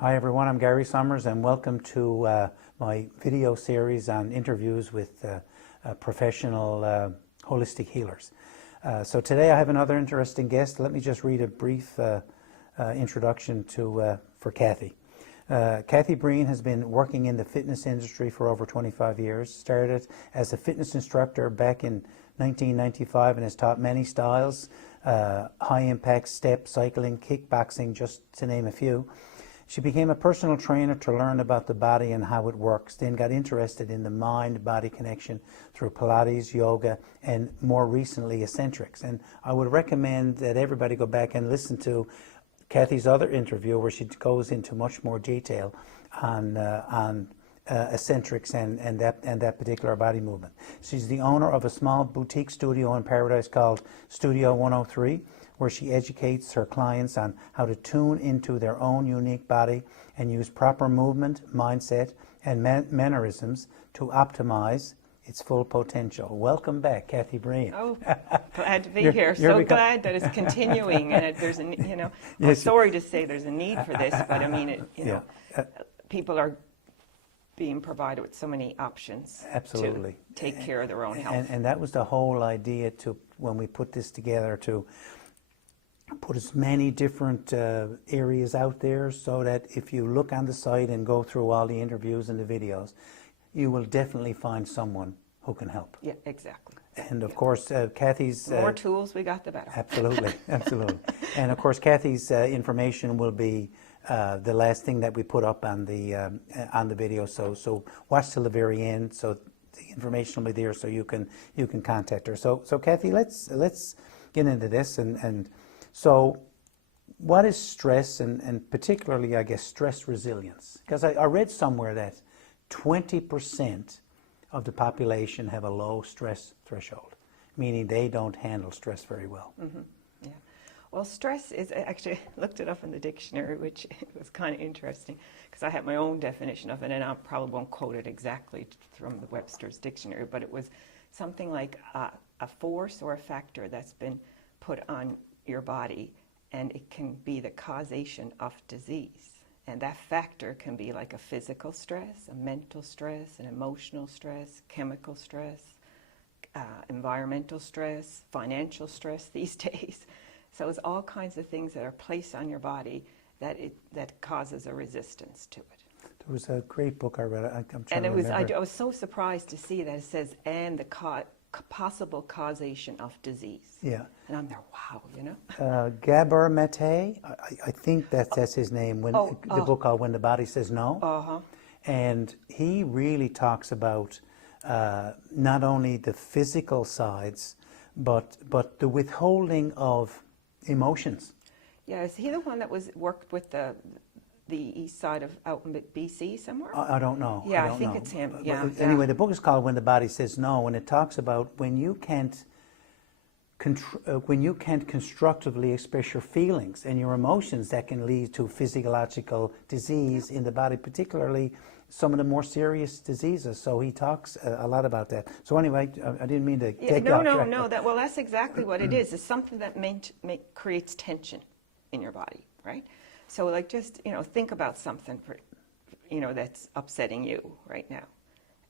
Hi everyone, I'm Gary Summers and welcome to my video series on interviews with professional holistic healers. So today I have another interesting guest. Let me just read a brief introduction for Kathy. KathyBreen has been working in the fitness industry for over 25 years. Started as a fitness instructor back in 1995 and has taught many styles, high impact step, cycling, kickboxing, just to name a few. She became a personal trainer to learn about the body and how it works, then got interested in the mind-body connection through Pilates, yoga, and more recently, eccentrics. And I would recommend that everybody go back and listen to Kathy's other interview where she goes into much more detail on eccentrics and that particular body movement. She's the owner of a small boutique studio in Paradise called Studio 103, where she educates her clients on how to tune into their own unique body and use proper movement, mindset, and mannerisms to optimize its full potential. Welcome back, KathyBreen. Oh, glad to be here. So glad that it's continuing, and there's a, Yes. I'm sorry to say there's a need for this, but I mean, people are being provided with so many options. Absolutely. To take care of their own health. And that was the whole idea when we put this together, to put as many different areas out there so that if you look on the site and go through all the interviews and the videos, you will definitely find someone who can help. Yeah, exactly. And of course, Kathy's... the more tools we got, the better. Absolutely, absolutely. And of course, Kathy's information will be the last thing that we put up on the video. So watch till the very end. So the information will be there, so you can contact her. So Kathy, let's get into this and so what is stress, and particularly, I guess, stress resilience? Because I read somewhere that 20% of the population have a low stress threshold, meaning they don't handle stress very well. Mm-hmm. Yeah. Well, stress is, actually, I looked it up in the dictionary, which was kind of interesting, because I had my own definition of it, and I probably won't quote it exactly from the Webster's dictionary, but it was something like a force or a factor that's been put on your body, and it can be the causation of disease. And that factor can be like a physical stress, a mental stress, an emotional stress, chemical stress, environmental stress, financial stress these days. So it's all kinds of things that are placed on your body that causes a resistance to it. There was a great book I read. I'm trying and to remember. I was so surprised to see that it says, and the possible causation of disease. Yeah. And I'm there, wow, Gabor Mate, I think that's his name, the book called When the Body Says No. Uh-huh. And he really talks about not only the physical sides, but the withholding of emotions. Yeah, is he the one that worked with the east side of out in BC somewhere? I don't know. Yeah, I think it's him. Yeah. But anyway, the book is called When the Body Says No, and it talks about when you can't constructively express your feelings and your emotions, that can lead to physiological disease in the body, particularly some of the more serious diseases. So he talks a lot about that. So anyway, I didn't mean to take you off track. No. Well, that's exactly what it is. It's something that creates tension in your body, right? So like just, think about something, that's upsetting you right now.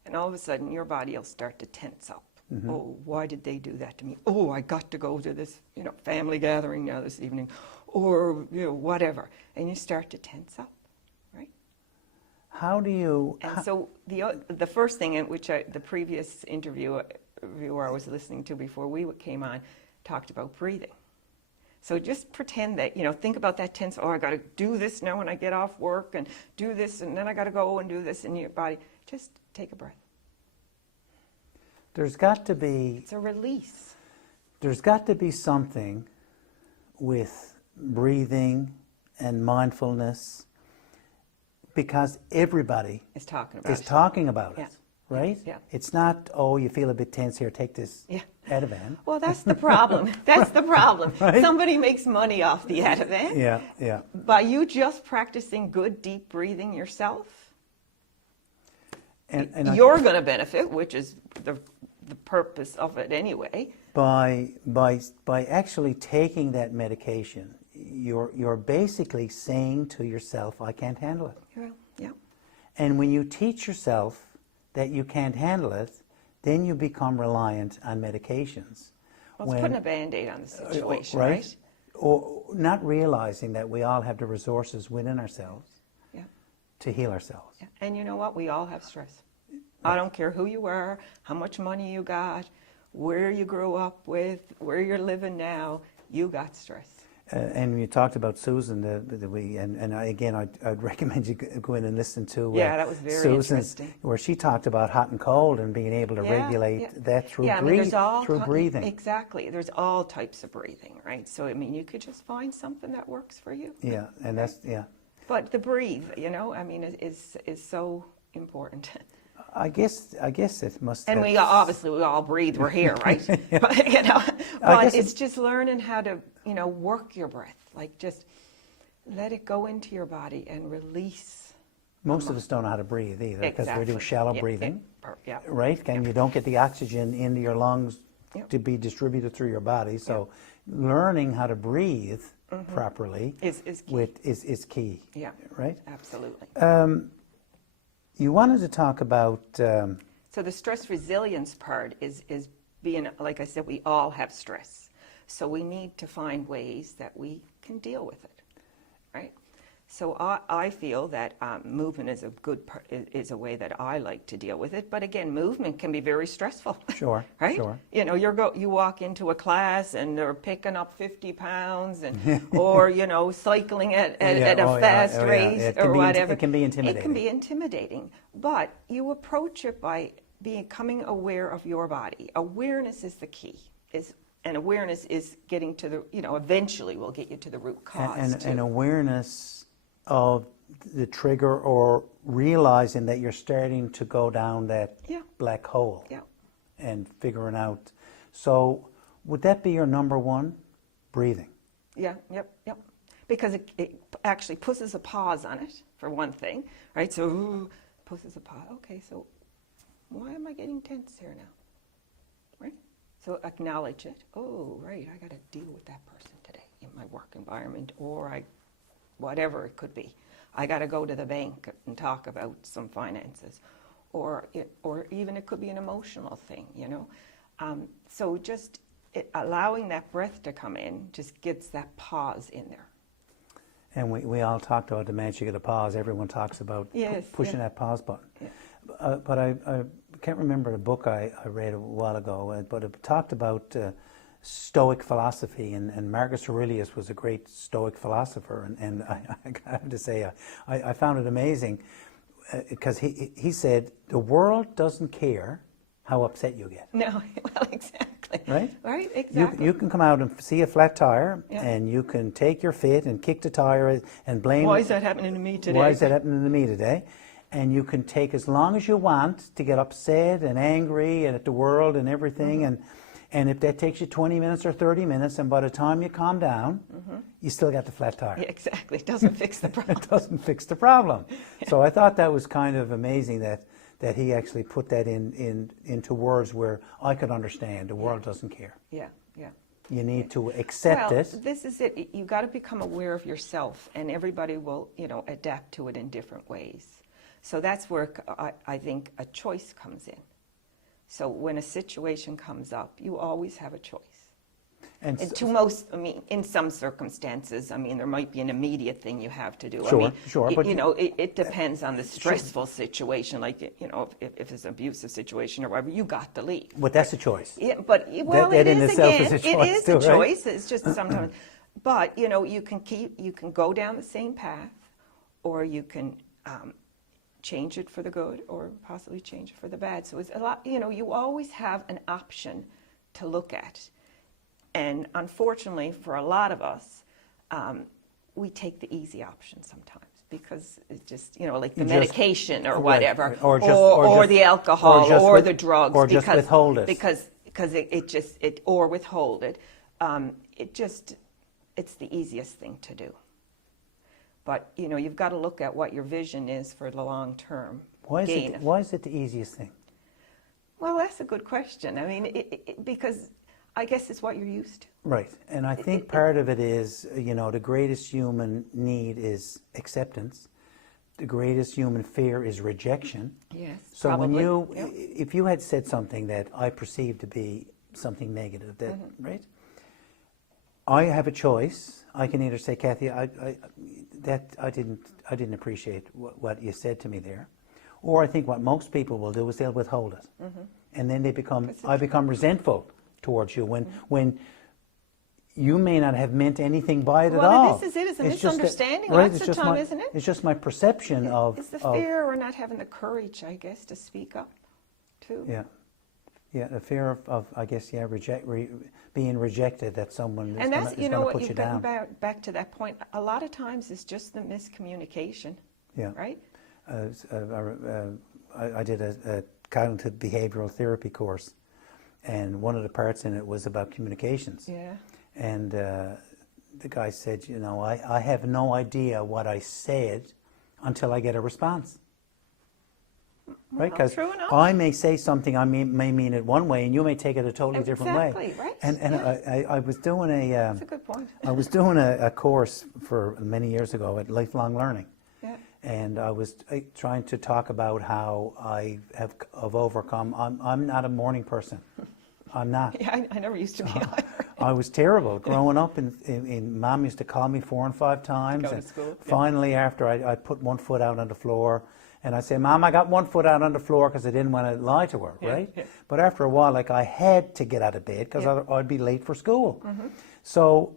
And all of a sudden your body will start to tense up. Mm-hmm. Oh, why did they do that to me? Oh, I got to go to this, family gathering now this evening, or, whatever. And you start to tense up, right? How do you... And so the first thing in which the previous interviewer I was listening to before we came on talked about breathing. So just pretend that, think about that tense, I got to do this now when I get off work, and do this, and then I got to go and do this in your body. Just take a breath. There's got to be... It's a release. There's got to be something with breathing and mindfulness, because everybody is talking about it, right? Yeah. It's not, you feel a bit tense here, take this Ativan. Well, that's the problem. That's the problem. Right? Somebody makes money off the Ativan. Yeah. By you just practicing good, deep breathing yourself, and you're going to benefit, which is the purpose of it anyway. By actually taking that medication, you're basically saying to yourself, I can't handle it. Well, yeah. And when you teach yourself that you can't handle it, then you become reliant on medications. Well, it's putting a Band-Aid on the situation, right? Or not realizing that we all have the resources within ourselves to heal ourselves. Yeah. And you know what? We all have stress. I don't care who you are, how much money you got, where you grew up with, where you're living now, you got stress. And you talked about Susan, I'd recommend you go in and listen to that was very Susan's, interesting. where she talked about hot and cold and being able to regulate that through breathing. Exactly. There's all types of breathing, right? So, I mean, you could just find something that works for you. Yeah, and that's, But the breathe, I mean, is so important. I guess it must. And we all breathe. We're here, right? But it's just learning how to, work your breath. Like just let it go into your body and release. Most of us don't know how to breathe either because we do shallow breathing, right? And you don't get the oxygen into your lungs to be distributed through your body. So learning how to breathe properly is key. Yeah, right. Absolutely. You wanted to talk about... So the stress resilience part is being, like I said, we all have stress. So we need to find ways that we can deal with it, right? So I feel that movement is a good part, is a way that I like to deal with it. But again, movement can be very stressful. Sure, right? Sure. You walk into a class and they're picking up 50 pounds, or cycling at a fast race or whatever. It can be intimidating. It can be intimidating, but you approach it by becoming aware of your body. Awareness is the key. And awareness is getting to the eventually will get you to the root cause. And awareness of the trigger, or realizing that you're starting to go down that black hole and figuring out. So would that be your number one? Breathing. Yep. Because it actually puts a pause on it, for one thing, right? So puts a pause. Okay, so why am I getting tense here now? Right? So acknowledge it. Oh, right, I got to deal with that person today in my work environment, or whatever it could be. I got to go to the bank and talk about some finances, or even it could be an emotional thing, So just allowing that breath to come in just gets that pause in there. And we all talked about the magic of the pause. Everyone talks about pushing that pause button. Yeah. But I can't remember the book I read a while ago, but it talked about Stoic philosophy, and Marcus Aurelius was a great Stoic philosopher, and I have to say I found it amazing because he said the world doesn't care how upset you get. No, well, exactly. Right? Right, exactly. You can come out and see a flat tire, and you can take your fit and kick the tire and blame... Why is that happening to me today? Why is that happening to me today? And you can take as long as you want to get upset and angry and at the world and everything, and if that takes you 20 minutes or 30 minutes, and by the time you calm down, you still got the flat tire. Yeah, exactly. It doesn't fix the problem. It doesn't fix the problem. So I thought that was kind of amazing that he actually put that into words where I could understand. The world doesn't care. Yeah. You need to accept it. Well, this is it. You got to become aware of yourself, and everybody will, adapt to it in different ways. So that's where I think a choice comes in. So when a situation comes up, you always have a choice. And in some circumstances, there might be an immediate thing you have to do. Sure. But it depends on the stressful situation. Like, if it's an abusive situation or whatever, you got to leave. But that's a choice. Yeah, but that in itself is a choice. It is a choice. It's just sometimes. But you can go down the same path, or you can change it for the good, or possibly change it for the bad. So it's a lot. You always have an option to look at. And unfortunately, for a lot of us, we take the easy option sometimes because it's just, like the medication or whatever, or the alcohol or the drugs, or just withhold it because or withhold it. It's the easiest thing to do. But you've got to look at what your vision is for the long term. Why is it the easiest thing? Well, that's a good question. Because I guess it's what you're used to. Right. And I think part of it is, you know, the greatest human need is acceptance. The greatest human fear is rejection. Yes, So probably. if you had said something that I perceived to be something negative, that right, I have a choice. I can either say, Kathy, I didn't appreciate what you said to me there, or I think what most people will do is they'll withhold it, and then I become resentful towards you when you may not have meant anything by it at all. Well, this is it. It's a misunderstanding Right, lots of time, isn't it? It's just my perception of... It's the fear or not having the courage, I guess, to speak up, too. Yeah. Yeah, the fear of I guess, being rejected, that someone is going to put you down. And that's, you know what, you've gotten back to that point. A lot of times it's just the miscommunication, right? I did a cognitive behavioral therapy course, and one of the parts in it was about communications. Yeah. And the guy said, you know, I have no idea what I said until I get a response. Right? Because I may say something, may mean it one way, and you may take it a totally different way. Exactly, right. And I was doing a... That's a good point. I was doing a course for many years ago at Lifelong Learning. Yeah. And I was trying to talk about how I've overcome... I'm not a morning person. I'm not. Yeah, I never used to be either. I was terrible. Growing up, Mom used to call me 4 and 5 times. Go to school. Finally, after I put one foot out on the floor, and I say, Mom, I got one foot out on the floor because I didn't want to lie to her, right? Yeah. But after a while, like, I had to get out of bed because I'd be late for school. So,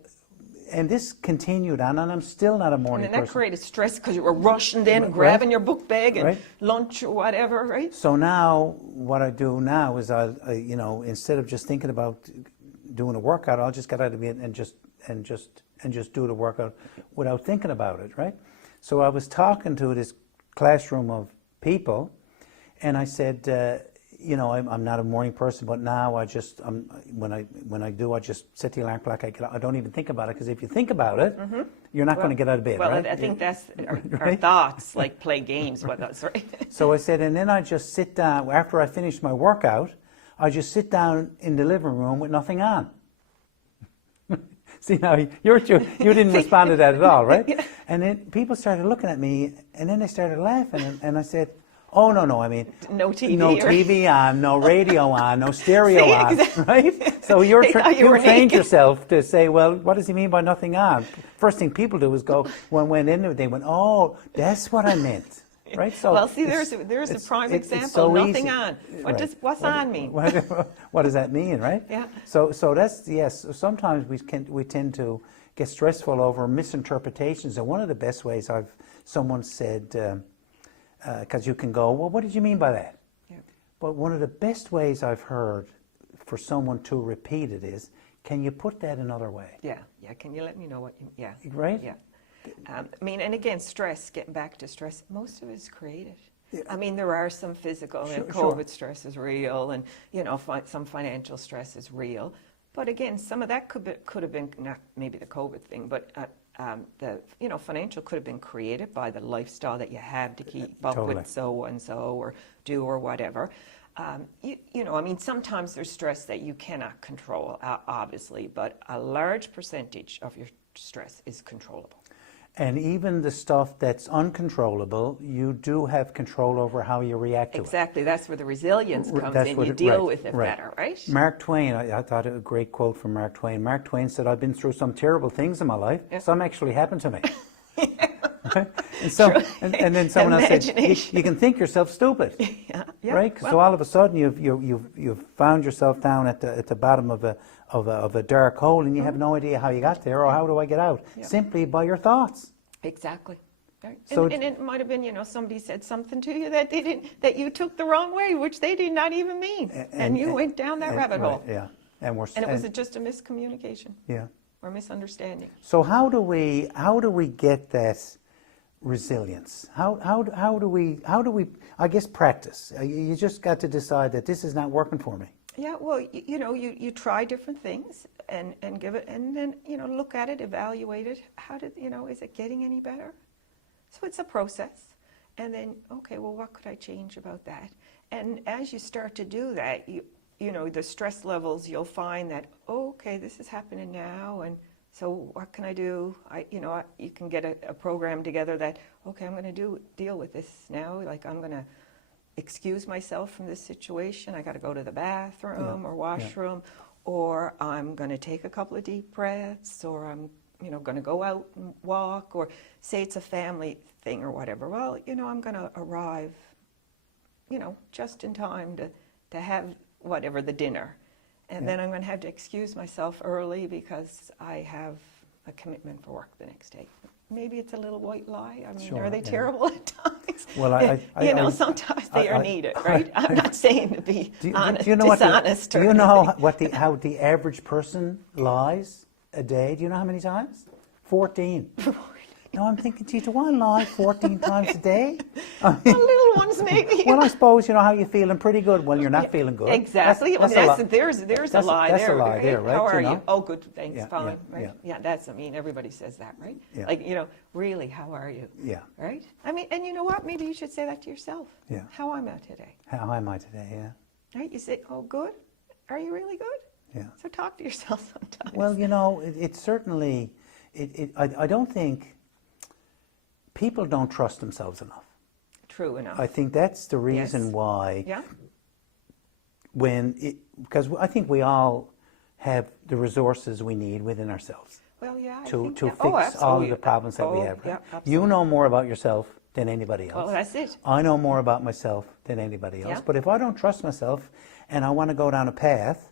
and this continued on, and I'm still not a morning person. And that created stress because you were rushing then, grabbing your book bag and lunch or whatever, right? So now, what I do now is I you know, instead of just thinking about doing a workout, I'll just get out of bed and just do the workout without thinking about it, right? So I was talking to this classroom of people, and I said, you know, I'm not a morning person, but now I just when I do, I just set the alarm clock. I don't even think about it, because if you think about it, you're not going to get out of bed. Well, right? I think that's our thoughts, like play games with us, right? So I said, and then I just sit down after I finish my workout. I just sit down in the living room with nothing on. See, now you didn't respond to that at all, right? Yeah. And then people started looking at me, and then they started laughing, and I said, oh, no, I mean, no TV, no TV on, no radio on, no stereo on, right? So you trained yourself to say, well, what does he mean by nothing on? First thing people do is go, when went in there, they went, oh, that's what I meant. Right? So well, see, there's a prime example. So nothing easy. On. What's on mean? What does that mean, right? Yeah. So that's, yes. Sometimes we tend to get stressful over misinterpretations, and one of the best ways someone said, because you can go, well, what did you mean by that? Yeah. But one of the best ways I've heard for someone to repeat it is, can you put that another way? Yeah. Can you let me know what you? Yeah. Right. Yeah. I mean, and again, stress, getting back to stress, most of it is created. Yeah. I mean, there are some physical, and COVID stress is real, and, you know, some financial stress is real. But again, some of that could have been, not maybe the COVID thing, but the, you know, financial could have been created by the lifestyle that you have to keep up with so-and-so or do or whatever. You know, I mean, sometimes there's stress that you cannot control, obviously, but a large percentage of your stress is controllable. And even the stuff that's uncontrollable, you do have control over how you react to it. Exactly. That's where the resilience comes in. You deal with it better, right? Mark Twain, I thought it was a great quote from Mark Twain. Mark Twain said, I've been through some terrible things in my life. Yeah. Some actually happened to me. Right? And then someone else said, you can think yourself stupid. Right? So all of a sudden you've found yourself down at the bottom of a dark hole, and you have no idea how you got there or how do I get out, simply by your thoughts. Exactly. Right. And it might have been, you know, somebody said something to you that you took the wrong way, which they did not even mean, and you went down that rabbit hole. Yeah, and it was just a miscommunication. Yeah. Or misunderstanding. So how do we get that resilience? How do we I guess practice? You just got to decide that this is not working for me. Yeah, well, you know, you try different things and give it, and then, you know, look at it, evaluate it. Is it getting any better? So it's a process. And then, okay, well, what could I change about that? And as you start to do that, you the stress levels, you'll find that, oh, okay, this is happening now, and so what can I do? You can get a program together that, okay, I'm going to deal with this now. Like, I'm going to excuse myself from this situation. I got to go to the bathroom or washroom, or I'm going to take a couple of deep breaths, or I'm going to go out and walk, or say it's a family thing or whatever. Well, I'm going to arrive, just in time to have whatever, the dinner. And then I'm going to have to excuse myself early because I have a commitment for work the next day. Maybe it's a little white lie. I mean, Sure, are they terrible at times? Well, sometimes they are needed, right? I'm not saying to be honest, do you know dishonest. do you know how the average person lies a day? Do you know how many times? 14. No, I'm thinking, gee, do I lie 14 times a day? The little ones, maybe. Well, I suppose, how you're feeling pretty good. Well, you're not feeling good. Exactly. There's a lie there. That's a lie there, right? How are you? Oh, good, thanks, fine. Yeah, Right? Yeah, everybody says that, right? Yeah. Like, really, how are you? Yeah. Right? I mean, and you know what? Maybe you should say that to yourself. Yeah. How am I today? How am I today, yeah. Right? You say, oh, good. Are you really good? Yeah. So talk to yourself sometimes. Well, it's certainly, I don't think people don't trust themselves enough. True enough. I think that's the reason why. Yeah. Because I think we all have the resources we need within ourselves. Well, yeah. To fix all of the problems that we have. Yeah, you know more about yourself than anybody else. Well, that's it. I know more about myself than anybody else. Yeah. But if I don't trust myself and I want to go down a path,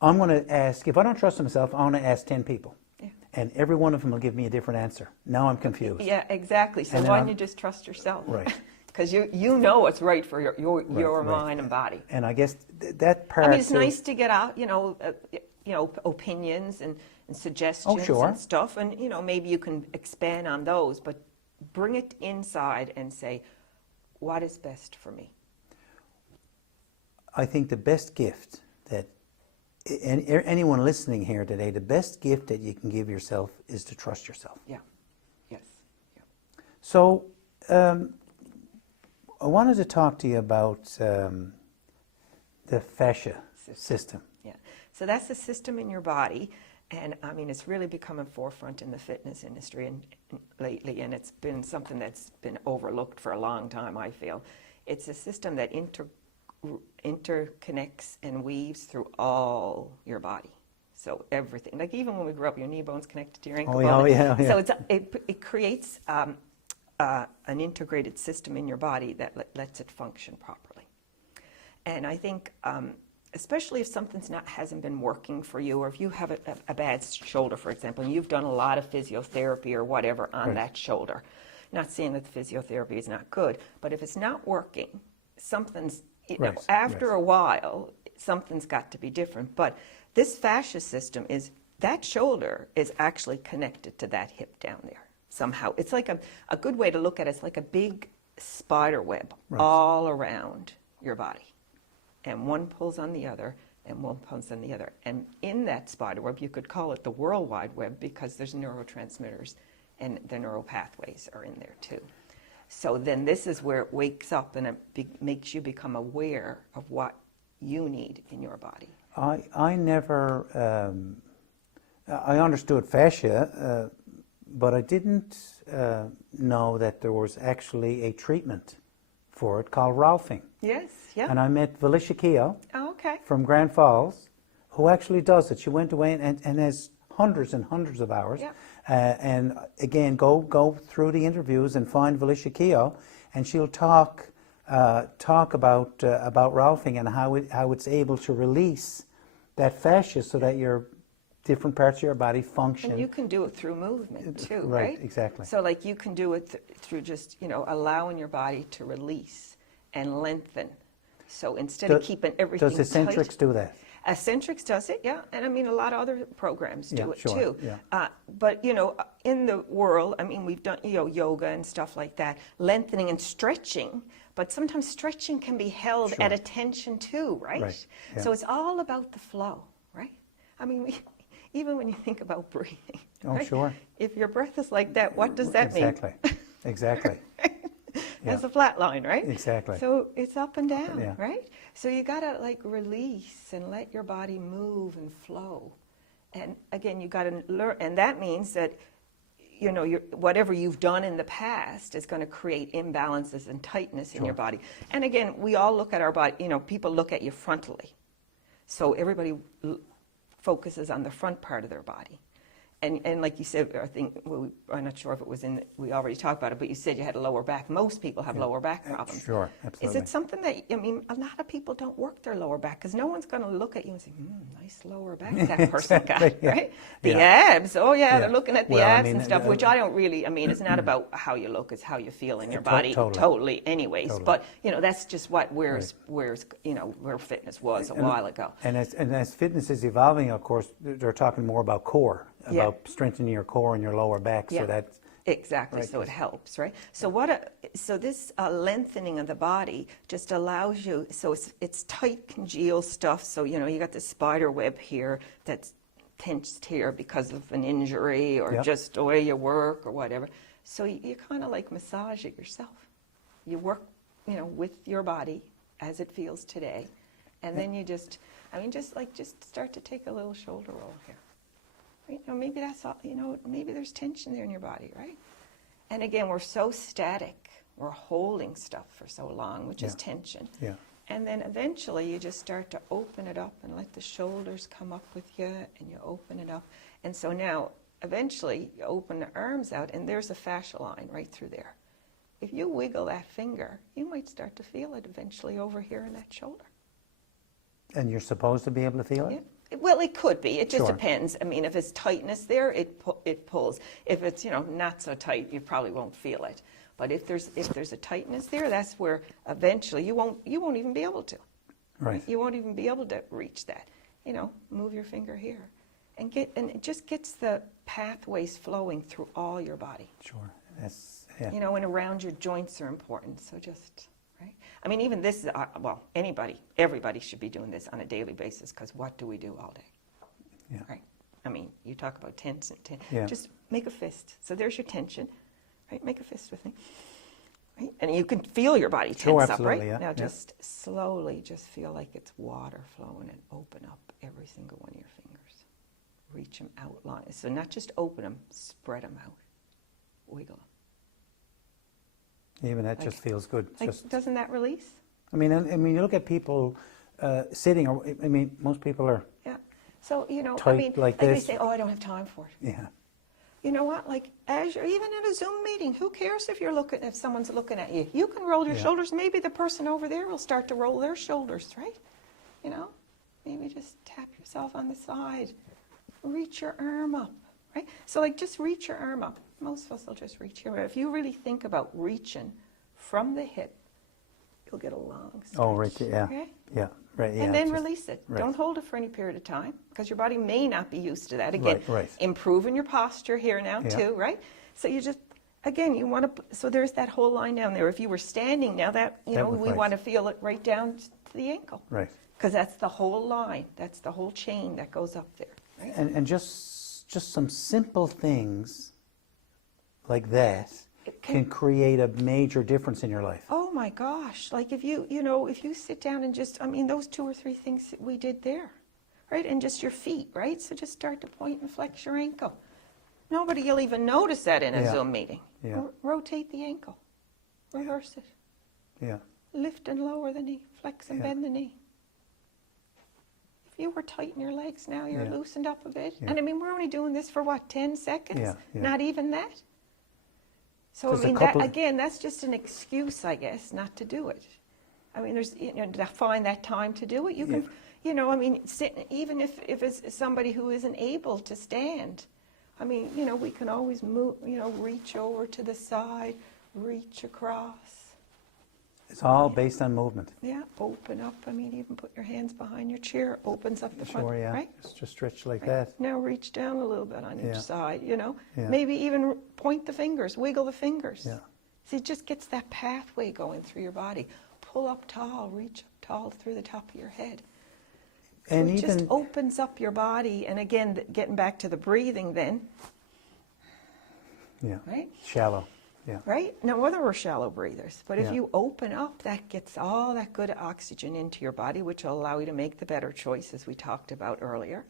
I'm going to ask, if I don't trust myself, I want to ask 10 people. Yeah. And every one of them will give me a different answer. Now I'm confused. Yeah, exactly. So why don't you just trust yourself? Right. Because you know what's right for your mind and body. And I guess that part. I mean, it's nice to get out, opinions and suggestions and stuff, and maybe you can expand on those, but bring it inside and say, what is best for me? I think the best gift that anyone listening here today, the best gift that you can give yourself is to trust yourself. Yeah. Yes. Yeah. So I wanted to talk to you about the fascia system. Yeah. So that's the system in your body. And I mean, it's really become a forefront in the fitness industry lately, and it's been something that's been overlooked for a long time, I feel. It's a system that interconnects and weaves through all your body. So everything, like even when we grew up, your knee bones connected to your ankle bone. Oh, yeah. So it creates an integrated system in your body that lets it function properly. And I think, especially if something's hasn't been working for you, or if you have a bad shoulder, for example, and you've done a lot of physiotherapy or whatever on that shoulder. Not saying that the physiotherapy is not good, but if it's not working, something's, after a while, something's got to be different. But this fascia system that shoulder is actually connected to that hip down there somehow. It's like a good way to look at it. It's like a big spider web all around your body. And one pulls on the other, and one pulls on the other. And in that spider web, you could call it the World Wide Web, because there's neurotransmitters and the neural pathways are in there too. So then this is where it wakes up and it makes you become aware of what you need in your body. I never, I understood fascia, but I didn't know that there was actually a treatment for it called Rolfing. Yes, yeah. And I met Felicia Keogh from Grand Falls, who actually does it. She went away and has hundreds and hundreds of hours. Yeah. And again, go through the interviews and find Felicia Keogh, and she'll talk about Rolfing and how it's able to release that fascia so that your different parts of your body function. And you can do it through movement too, right? Right, exactly. So like you can do it through just, allowing your body to release and lengthen. So instead of keeping everything tight. Does Eccentrics do that? Eccentrics does it, yeah. And I mean, a lot of other programs do it too. Yeah. But, in the world, I mean, we've done, yoga and stuff like that, lengthening and stretching. But sometimes stretching can be held at a tension too, right? Yeah. So it's all about the flow, right? I mean, even when you think about breathing. Oh, right? sure. If your breath is like that, what does that mean? Exactly. as a flat line, right? Exactly. So it's up and down, Yeah. right? So you got to like release and let your body move and flow. And again, you got to learn, and that means that, you know, whatever you've done in the past is going to create imbalances and tightness in your body. And again, we all look at our body, you know, people look at you frontally. So everybody focuses on the front part of their body. And like you said, I think, well, I'm not sure if it was in, we already talked about it, but you said you had a lower back. Most people have lower back problems. Sure, absolutely. Is it something that, I mean, a lot of people don't work their lower back because no one's going to look at you and say, nice lower back that person got, right? The abs, they're looking at the abs and stuff, which I don't really, I mean, it's not about how you look, it's how you feel in your body, totally anyways. But, you know, that's just what, where's you know, where fitness was a while ago. And as fitness is evolving, of course, they're talking more about core. About strengthening your core and your lower back, so that's exactly. Right. So it helps, right? So so this lengthening of the body just allows you. So it's tight, congealed stuff. So you know you got the spider web here that's tensed here because of an injury or just the way you work or whatever. So you kind of like massage it yourself. You work, you know, with your body as it feels today, and then you just start to take a little shoulder roll here. You know, maybe that's all, you know, maybe there's tension there in your body, right? And again, we're so static. We're holding stuff for so long, which is tension. Yeah. And then eventually you just start to open it up and let the shoulders come up with you, and you open it up. And so now, eventually, you open the arms out, and there's a fascia line right through there. If you wiggle that finger, you might start to feel it eventually over here in that shoulder. And you're supposed to be able to feel it? Yeah. Well, it could be. It just depends. I mean, if it's tightness there, it pulls. If it's, you know, not so tight, you probably won't feel it. But if there's a tightness there, that's where eventually you won't even be able to. Right. You won't even be able to reach that. You know, move your finger here, and it just gets the pathways flowing through all your body. Sure. That's you know, and around your joints are important. So just. Right? I mean, even this is, well, everybody should be doing this on a daily basis, because what do we do all day? Yeah. Right? I mean, you talk about tension. Just make a fist. So there's your tension. Right? Make a fist with me. Right? And you can feel your body tense up, right? Yeah. Now just slowly just feel like it's water flowing, and open up every single one of your fingers. Reach them out. So not just open them, spread them out. Wiggle them. Even that just feels good. Doesn't that release? I mean, you look at people sitting, or I mean, most people are So, you know, tight, I mean, like they this. say, oh, I don't have time for it. Yeah. You know what? Like, as you're even in a Zoom meeting, who cares if someone's looking at you? You can roll your shoulders. Maybe the person over there will start to roll their shoulders, right? You know, maybe just tap yourself on the side. Reach your arm up, right? So, like, just reach your arm up. Most of us will just reach here. If you really think about reaching from the hip, you'll get a long stretch. Oh, right, yeah. Okay? Yeah, right, yeah. And then release it. Right. Don't hold it for any period of time, because your body may not be used to that. Again, improving your posture here now too, right? So you just, again, you want to, so there's that whole line down there. If you were standing now, we want to feel it right down to the ankle. Right. Because that's the whole line. That's the whole chain that goes up there. Right? And just some simple things like that can create a major difference in your life. Oh my gosh. Like if you sit down and just, I mean, those 2 or 3 things that we did there, right? And just your feet, right? So just start to point and flex your ankle. Nobody will even notice that in a Zoom meeting. Yeah. Rotate the ankle. Reverse it. Yeah. Lift and lower the knee. Flex and bend the knee. If you were tight in your legs, now you're loosened up a bit. Yeah. And I mean, we're only doing this for what, 10 seconds? Yeah. Not even that. So, I mean, again, that's just an excuse, I guess, not to do it. I mean, there's, to find that time to do it. You can, I mean, even if it's somebody who isn't able to stand, I mean, we can always move, reach over to the side, reach across. It's all based on movement. Yeah, open up. I mean, even put your hands behind your chair, opens up the front, right? Just stretch like that. Now reach down a little bit on each side, Maybe even point the fingers, wiggle the fingers. Yeah. See, it just gets that pathway going through your body. Pull up tall, reach up tall through the top of your head. So and it just opens up your body. And again, getting back to the breathing then. Yeah. Right? Shallow. Yeah. Right? No whether we're shallow breathers, but if Yeah. you open up, that gets all that good oxygen into your body, which will allow you to make the better choices we talked about earlier,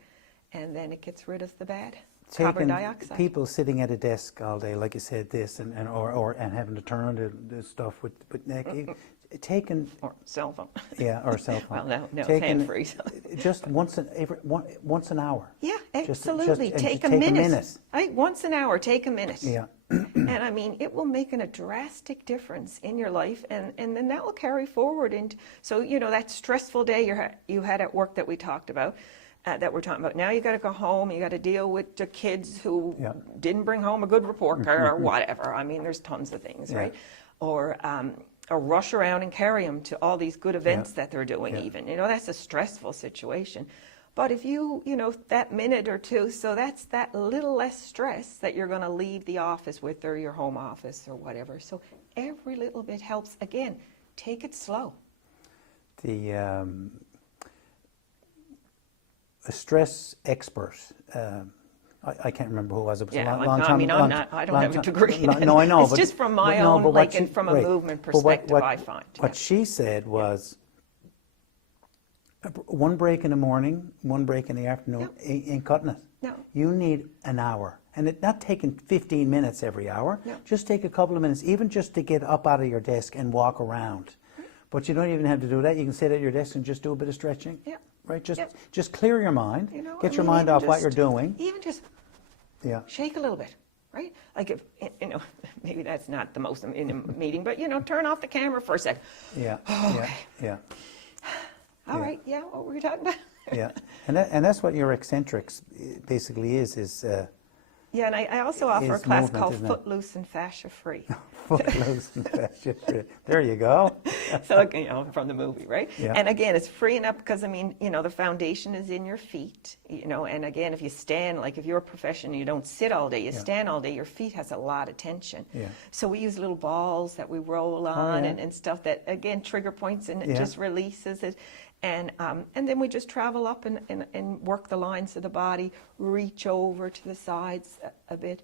and then it gets rid of the bad carbon dioxide. People sitting at a desk all day, like you said, this and having to turn on the stuff with neck, taking Or cell phone. yeah, or cell phone. Well, no, it's taking hand-free. So. just once an hour. Yeah, Just absolutely. Take a minute. Right? Once an hour, take a minute. Yeah. And I mean, it will make a drastic difference in your life, and then that will carry forward into, so, you know, that stressful day you had at work that we talked about, that we're talking about. Now you got to go home, you got to deal with the kids who didn't bring home a good report card or whatever. I mean, there's tons of things, right? Or rush around and carry them to all these good events that they're doing even. You know, that's a stressful situation. But if you know, that minute or two, so that's that little less stress that you're going to leave the office with, or your home office or whatever. So every little bit helps. Again, take it slow. A stress expert, I can't remember who it was. It was a long time. I mean, I don't have a degree. No, I know. It's just from my own, and from a movement perspective, I find. What she said was, one break in the morning, one break in the afternoon, ain't cutting it. No. You need an hour. And it's not taking 15 minutes every hour. No. Just take a couple of minutes, even just to get up out of your desk and walk around. But you don't even have to do that. You can sit at your desk and just do a bit of stretching. Yeah. Right? Just clear your mind. You know, get your mind off what you're doing. Even just shake a little bit. Right? Like, if, you know, maybe that's not the most in a meeting, but, you know, turn off the camera for a second. Yeah. Yeah. All right, what were we talking about? and that's what your eccentrics basically is. Yeah, and I also offer a class called Footloose and Fascia Free. Footloose and Fascia Free. There you go. So, you know, from the movie, right? Yeah. And again, it's freeing up because, I mean, you know, the foundation is in your feet, you know, and again, if you stand, like if you're a professional, you don't sit all day, you stand all day, your feet has a lot of tension. Yeah. So we use little balls that we roll on and stuff that, again, trigger points, and it just releases it. And then we just travel up and work the lines of the body, reach over to the sides a bit,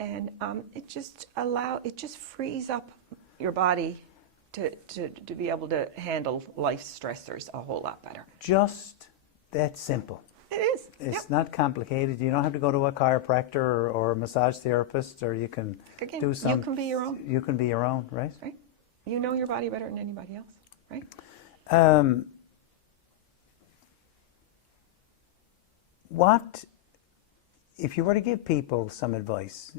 and it just frees up your body to be able to handle life stressors a whole lot better. Just that simple. It is. It's not complicated. You don't have to go to a chiropractor or a massage therapist, or you can do some. You can be your own. You can be your own, right? Right. You know your body better than anybody else, right? What, if you were to give people some advice,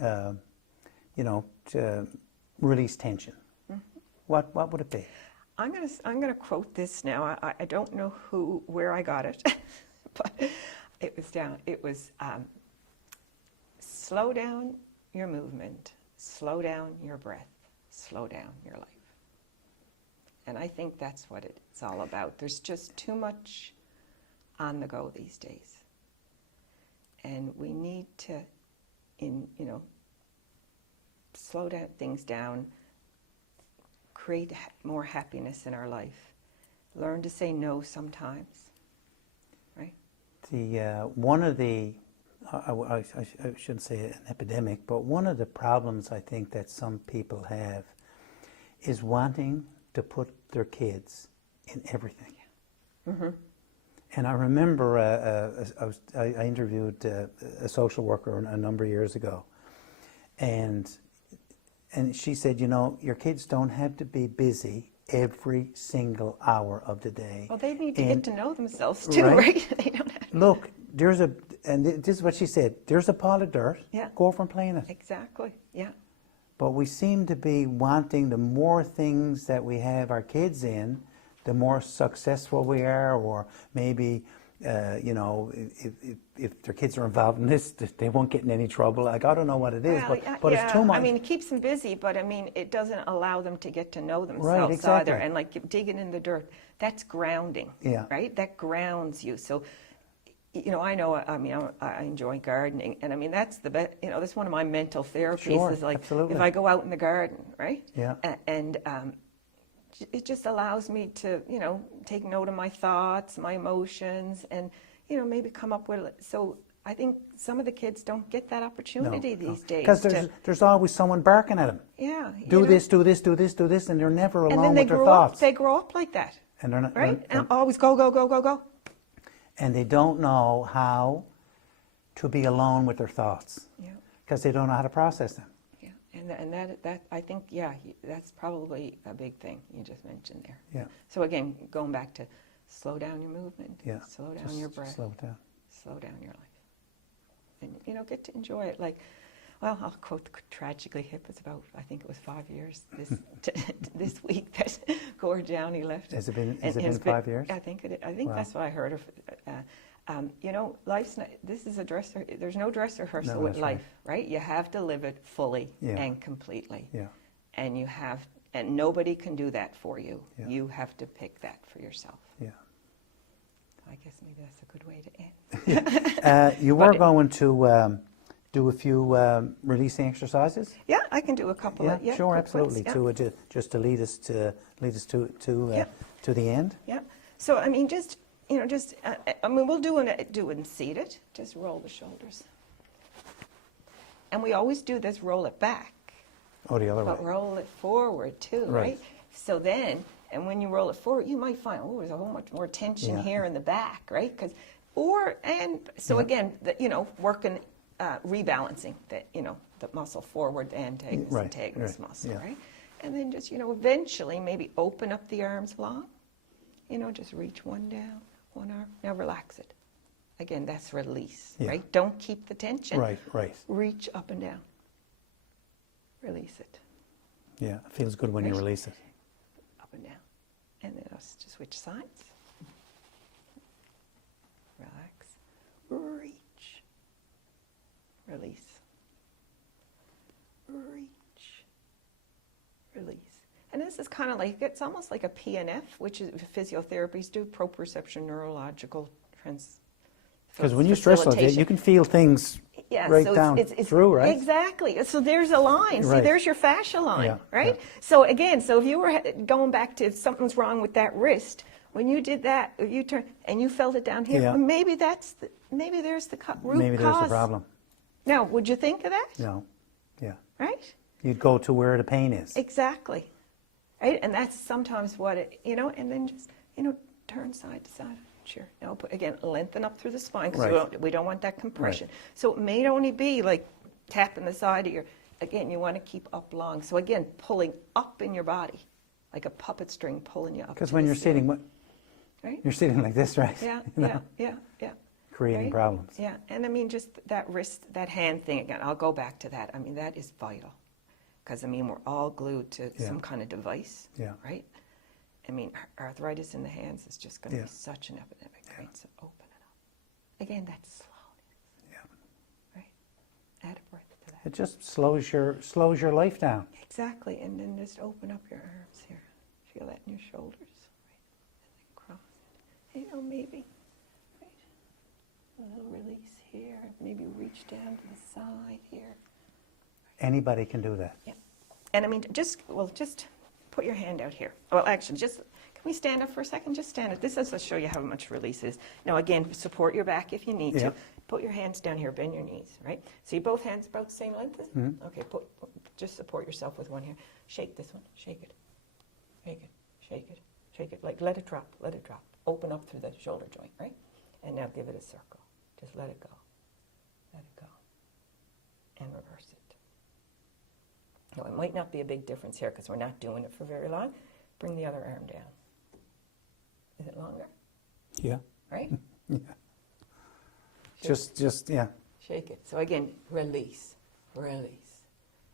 you know, to release tension, what would it be? I'm gonna quote this now. I don't know where I got it, but it was slow down your movement, slow down your breath, slow down your life. And I think that's what it's all about. There's just too much on the go these days, and we need to, slow down things down, create more happiness in our life, learn to say no sometimes, right? One of the, I shouldn't say an epidemic, but one of the problems I think that some people have is wanting to put their kids in everything. Mm-hmm. And I remember I interviewed a social worker a number of years ago, and she said, you know, your kids don't have to be busy every single hour of the day. Well, they need to get to know themselves too, right? They don't have to. Look, and this is what she said, there's a pile of dirt, go off and play in it. Exactly, yeah. But we seem to be wanting, the more things that we have our kids in, the more successful we are, or maybe, you know, if their kids are involved in this, they won't get in any trouble. Like, I don't know what it is, but it's too much. I mean, it keeps them busy, but I mean, it doesn't allow them to get to know themselves either. And like digging in the dirt, that's grounding, right? That grounds you. So, you know, I enjoy gardening, and I mean, that's the best, you know, that's one of my mental therapies, is like, absolutely. If I go out in the garden, right? Yeah. And it just allows me to, you know, take note of my thoughts, my emotions, and, you know, maybe come up with, so I think some of the kids don't get that opportunity these days. Because there's always someone barking at them. Yeah. Do this, do this, do this, do this, and they're never alone and then they with their grow thoughts. up. They grow up like that. And they're not right? And always go, go, go, go, go. And they don't know how to be alone with their thoughts. Yeah. Because they don't know how to process them. Yeah. And that I think, that's probably a big thing you just mentioned there. Yeah. So again, going back to slow down your movement. Yeah. Slow down your breath. Slow it down. Slow down your life. And, get to enjoy it. Like, well, I'll quote the Tragically Hip. It's about, I think it was 5 years this week that Gord Downey left. Has it been 5 years? I think it. I think that's what I heard of. Life's not, this is a dress. There's no dress rehearsal with life, right? You have to live it fully and completely. Yeah. And nobody can do that for you. Yeah. You have to pick that for yourself. Yeah. I guess maybe that's a good way to end. You were going to do a few releasing exercises. Yeah, I can do a couple. Yeah, sure, absolutely. Ones, To just to lead us to the end. Yeah. So I mean, we'll do and seated. Just roll the shoulders. And we always do this. Roll it back. Oh, the other way. But roll it forward too, right? So then, and when you roll it forward, you might find, there's a whole much more tension here in the back, right? Again, working, rebalancing that, the muscle forward, the antagonist muscle, right? And then just, eventually maybe open up the arms long, just reach one down, one arm. Now relax it. Again, that's release, right? Don't keep the tension. Right. Reach up and down. Release it. Yeah, it feels good when you release it. Up and down. And then I'll just switch sides. Relax. Reach. Release. Reach. Release. And this is kind of like, it's almost like a PNF, which is physiotherapies do, proprioception neurological because when you stress like that, you can feel things through, right? Exactly. So there's a line. See, there's your fascia line, right? Yeah. So again, if you were going back to if something's wrong with that wrist, when you did that, you turned and you felt it down here, well, maybe there's the root cause. Maybe there's the problem. Now, would you think of that? No. Yeah. Right? You'd go to where the pain is. Exactly. Right? And that's sometimes what it, and then just, turn side to side. Sure. Now, again, lengthen up through the spine because we don't want that compression. Right. So it may only be like tapping the side of again, you want to keep up long. So again, pulling up in your body, like a puppet string pulling you up. Because when you're sitting, right? You're sitting like this, right? Yeah. Creating problems. Yeah, and I mean, just that wrist, that hand thing, again, I'll go back to that. I mean, that is vital. Because, I mean, we're all glued to some kind of device, right? I mean, arthritis in the hands is just going to be such an epidemic, right? So open it up. Again, that's slowness. Yeah. Right? Add a breath to that. It just slows your life down. Exactly, and then just open up your arms here. Feel that in your shoulders, right? And then cross it. Maybe, right? A little release here. Maybe reach down to the side here. Anybody can do that. Yeah. And I mean, just put your hand out here. Well, actually, can we stand up for a second? Just stand up. This is to show you how much release is. Now, again, support your back if you need to. Put your hands down here, bend your knees, right? So you both hands about the same length? Mm-hmm. Okay, just support yourself with one here. Shake this one, shake it. Shake it, shake it, shake it. Like, let it drop, let it drop. Open up through the shoulder joint, right? And now give it a circle. Just let it go. Let it go. And reverse it. Now, it might not be a big difference here because we're not doing it for very long. Bring the other arm down. Is it longer? Yeah. Right? Yeah. Just. Shake it. So again, release, release,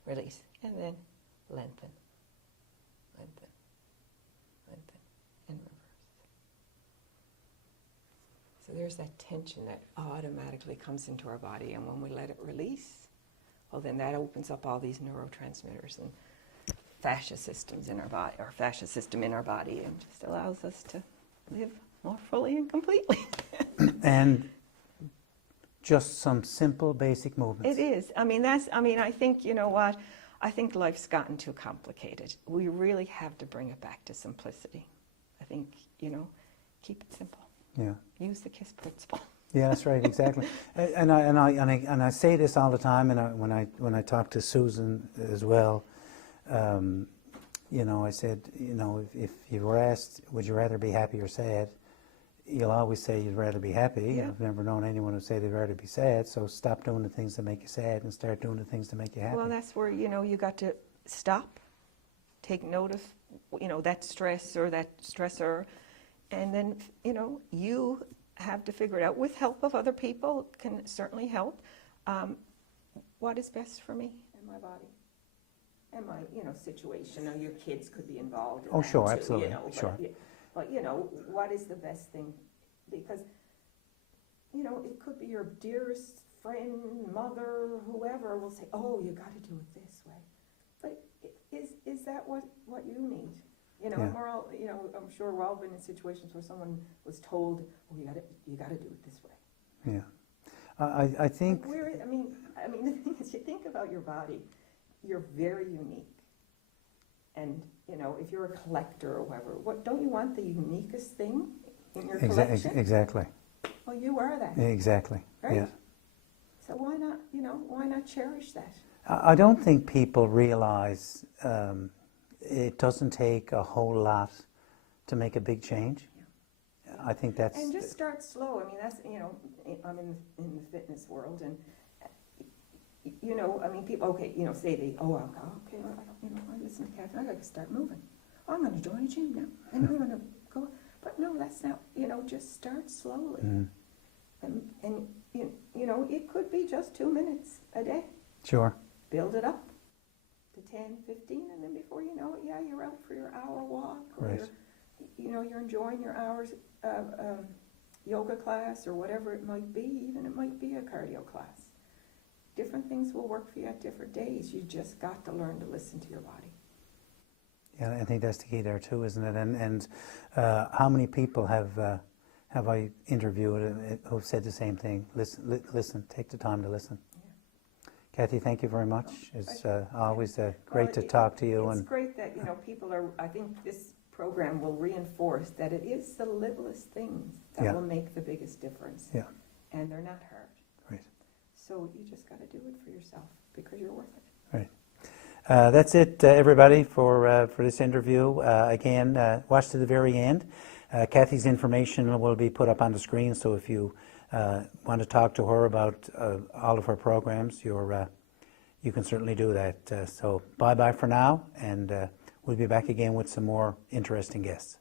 release. And then lengthen, lengthen, lengthen, and reverse. So there's that tension that automatically comes into our body. And when we let it release, well, then that opens up all these neurotransmitters and fascia systems in our body, or fascia system in our body, and just allows us to live more fully and completely. And just some simple, basic movements. It is. I mean, I think, you know what? I think life's gotten too complicated. We really have to bring it back to simplicity. I think, keep it simple. Yeah. Use the KISS principle. Yeah, that's right, exactly. And I say this all the time, and when I talk to Susan as well, you know, I said, you know, if you were asked, would you rather be happy or sad? You'll always say you'd rather be happy. Yeah. I've never known anyone who said they'd rather be sad. So stop doing the things that make you sad and start doing the things that make you happy. Well, that's where, you know, you got to stop, take note of, you know, that stress or that stressor, and then, you know, you have to figure it out with help of other people, can certainly help. What is best for me and my body and my, you know, situation. Now, your kids could be involved in Oh, that sure, too, absolutely, you know, sure. But, you know, what is the best thing? Because, you know, it could be your dearest friend, mother, whoever will say, oh, you got to do it this way. But is that what you need? You know, Yeah. and we're all, you know, I'm sure we've all been in situations where someone was told, oh, you got to do it this way. Yeah. I think... I mean, the thing is, you think about your body, you're very unique. And, you know, if you're a collector or whatever, don't you want the uniquest thing in your collection? Exactly. Well, you are that. Exactly, right? yeah. So why not, you know, why not cherish that? I don't think people realize it doesn't take a whole lot to make a big change. Yeah. I think that's... And just start slow. I mean, that's, you know, I'm in the fitness world, and, you know, I mean, people, okay, you know, say they, oh, okay, I don't, you know, I listen to Kathy, I got to start moving. I'm going to join a gym now, and I'm going to go. But no, that's not, you know, just start slowly. Mm. And you know, it could be just 2 minutes a day. Sure. Build it up to 10, 15, and then before you know it, yeah, you're out for your hour walk, or Right. you're enjoying your hours yoga class or whatever it might be. Even it might be a cardio class. Different things will work for you at different days. You just got to learn to listen to your body. Yeah, I think that's the key there too, isn't it? And how many people have I interviewed who've said the same thing? Listen, take the time to listen. Yeah. Kathy, thank you very much. It's always great to talk to you. It's And great that, you know, people are, I think this program will reinforce that it is the littlest things that Yeah. will make the biggest difference. Yeah. And they're not hard. Right. So you just got to do it for yourself because you're worth it. Right. That's it, everybody, for this interview. Again, watch to the very end. Kathy's information will be put up on the screen, so if you want to talk to her about all of her programs, you can certainly do that. So bye-bye for now, and we'll be back again with some more interesting guests.